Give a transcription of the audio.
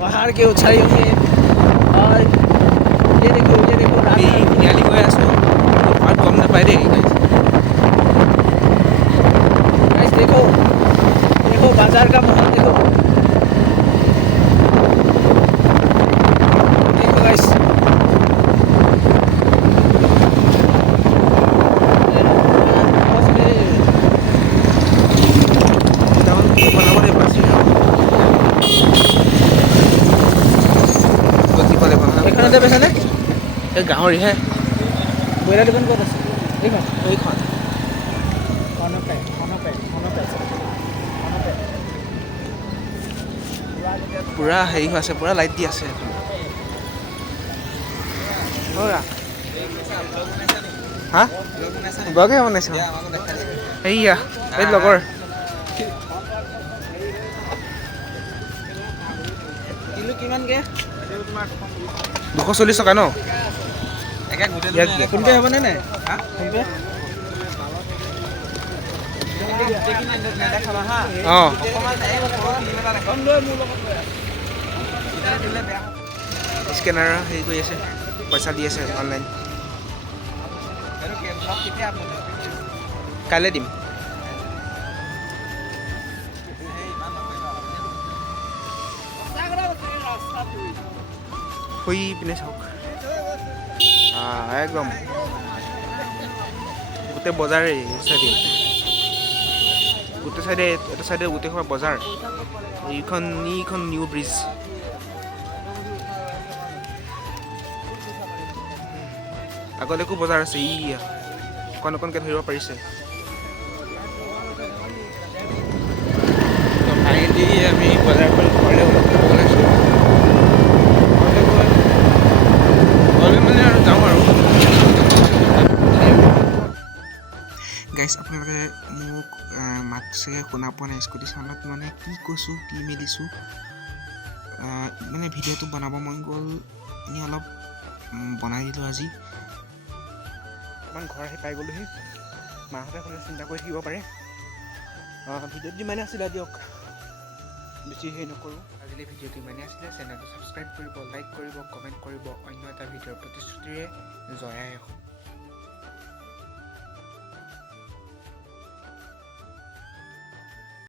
पहाड़ के ऊंचाइयों में और ये देखो আমি তিনিআলি গৈ আছোঁ ঘৰত গম নাপায় দেই গাইজ गाइस देखो देखो बाजार का माहौल देखो देखो गाइस টাউন বনাব লাগিব সিফালে বনাব এইখনতে বেচানে এই গাহৰিহে ব্ৰইলাৰ দোকান ক'ত আছে এইখন এইখন মনতে পূৰা হেৰি হৈ আছে পূৰা লাইট দি আছে হা বগে বনাইছ এইয়া এই লগৰ কিলো কিমানকে 240 টকা ন ফোনপে হ'বনে নাই ফোনপে অঁ স্কেনাৰ হেৰি কৰি আছে পইচা দি আছে অনলাইন কাইলৈ দিম শুই পিনে চাওক একদম গোটেই বজাৰে চাইডে গোটেই চাইডে এটা চাইডে গোটেই সময় বজাৰ এইখন নিউ ব্ৰিজ আগলৈকো বজাৰ আছে অকণ অকণকৈ ধৰিব পাৰিছে ফাইনেলি আমি বজাৰ কৰি ঘৰলৈ ওলাইছোঁ ঘৰলৈ মানে আৰু যাওঁ আৰু গাইজ আপোনালোকে মোক মাত চাগে শুনা পোৱা নাই স্কুটি চাউণ্ডত মানে কি কৈছোঁ কি মেলিছোঁ মানে ভিডিঅ'টো বনাব মন গ'ল এনেই অলপ বনাই দিলোঁ আজি অকণমান ঘৰ আহি পাই গ'লোহি মাহঁতে হ'লে চিন্তা কৰি থাকিব পাৰে ভিডিঅ'টো ইমানে আছিলে দিয়ক বেছি হেৰি নকৰোঁ আজিলৈ ভিডিঅ'টো ইমানেই আছিলে চেনেলটো ছাবস্ক্ৰাইব কৰিব লাইক কৰিব কমেণ্ট কৰিব অন্য এটা ভিডিঅ'ৰ প্ৰতিশ্ৰুতিৰে জয় আই অসম